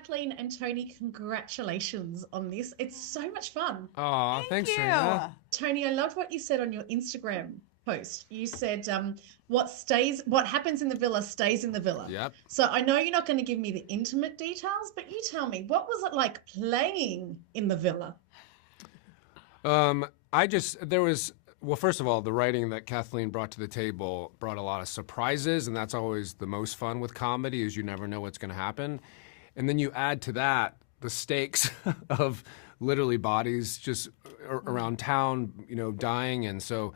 Kathleen and Tony, congratulations on this. It's so much fun. Oh, thanks, you. Serena. Tony, I loved what you said on your Instagram post. You said what happens in the villa stays in the villa. Yep. So I know you're not going to give me the intimate details, but you tell me, what was it like playing in the villa? Well, first of all, the writing that Kathleen brought to the table brought a lot of surprises, and that's always the most fun with comedy, is you never know what's going to happen. And then you add to that the stakes of literally bodies just around town, dying. And so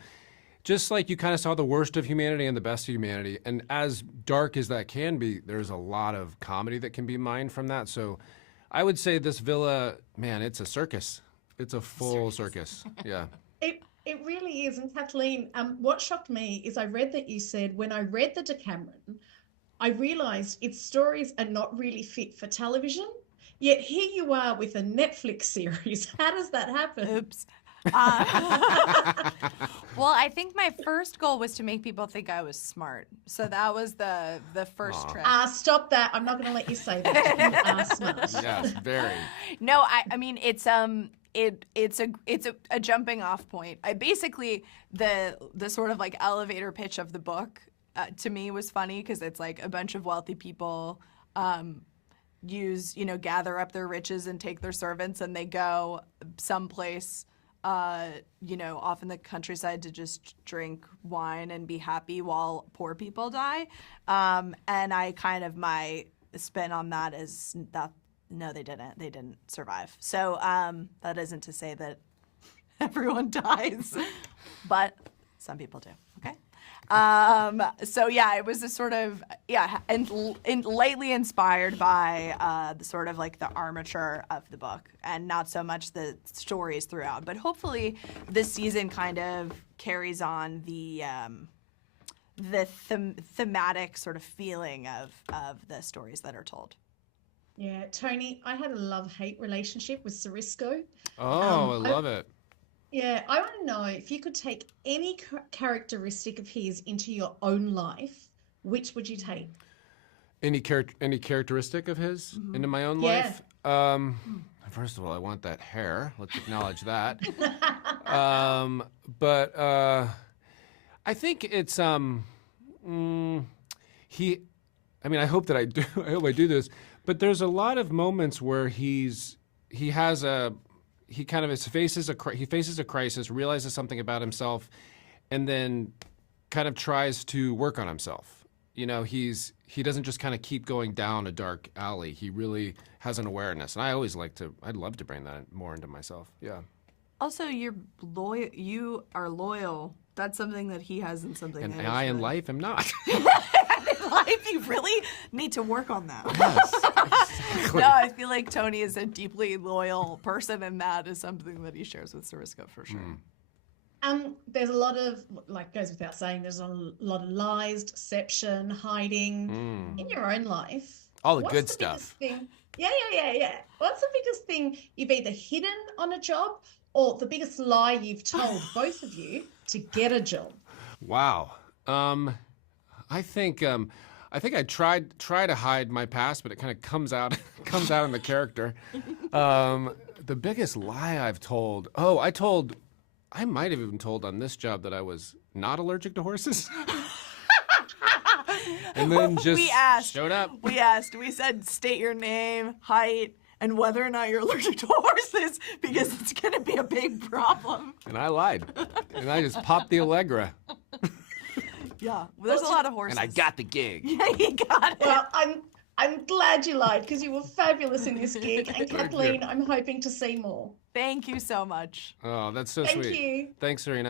just like you kind of saw the worst of humanity and the best of humanity, and as dark as that can be, there's a lot of comedy that can be mined from that. So I would say this villa, man, it's a circus. It's a full circus. Yeah. It really is. And Kathleen, what shocked me is I read that you said, when I read the Decameron, I realised its stories are not really fit for television. Yet here you are with a Netflix series. How does that happen? Oops. Well, I think my first goal was to make people think I was smart. So that was the first trick. Stop that. I'm not going to let you say that. You are smart. Yes, very. No, I mean, it's a jumping off point. Basically the sort of like elevator pitch of the book to me was funny because it's like a bunch of wealthy people gather up their riches and take their servants, and they go someplace off in the countryside to just drink wine and be happy while poor people die. And my spin on that is that no, they didn't. They didn't survive. So that isn't to say that everyone dies, but some people do. Okay. So yeah, it was a sort of and lightly inspired by the sort of like the armature of the book, and not so much the stories throughout. But hopefully, this season kind of carries on the thematic sort of feeling of the stories that are told. Yeah, Tony, I had a love-hate relationship with Sirisco. Oh, I love it. Yeah, I want to know if you could take any characteristic of his into your own life, which would you take? Any characteristic of his into my own life? First of all, I want that hair. Let's acknowledge that. But I think it's I mean, I hope that I do. I hope I do this. But there's a lot of moments where he faces a crisis, realizes something about himself, and then kind of tries to work on himself. He doesn't just kind of keep going down a dark alley. He really has an awareness, and I'd love to bring that more into myself. Yeah. Also, you're loyal. You are loyal. That's something that he has in something. And I in life am not. Life, you really need to work on that. Yes, exactly. No, I feel like Tony is a deeply loyal person, and that is something that he shares with Sirisco for sure. There's a lot of, goes without saying, there's a lot of lies, deception, hiding in your own life. All the good stuff. Yeah. What's the biggest thing you've either hidden on a job or the biggest lie you've told, both of you, to get a job? Wow. I think I tried to hide my past, but it kind of comes out in the character. The biggest lie I've told. I might have even told on this job that I was not allergic to horses. And then showed up. We said state your name, height, and whether or not you're allergic to horses, because it's going to be a big problem. And I lied. And I just popped the Allegra. Yeah, there's a lot of horses. And I got the gig. Yeah, he got it. Well, I'm glad you lied, because you were fabulous in this gig. And Kathleen, I'm hoping to see more. Thank you so much. Oh, that's so sweet. Thank you. Thanks, Serena.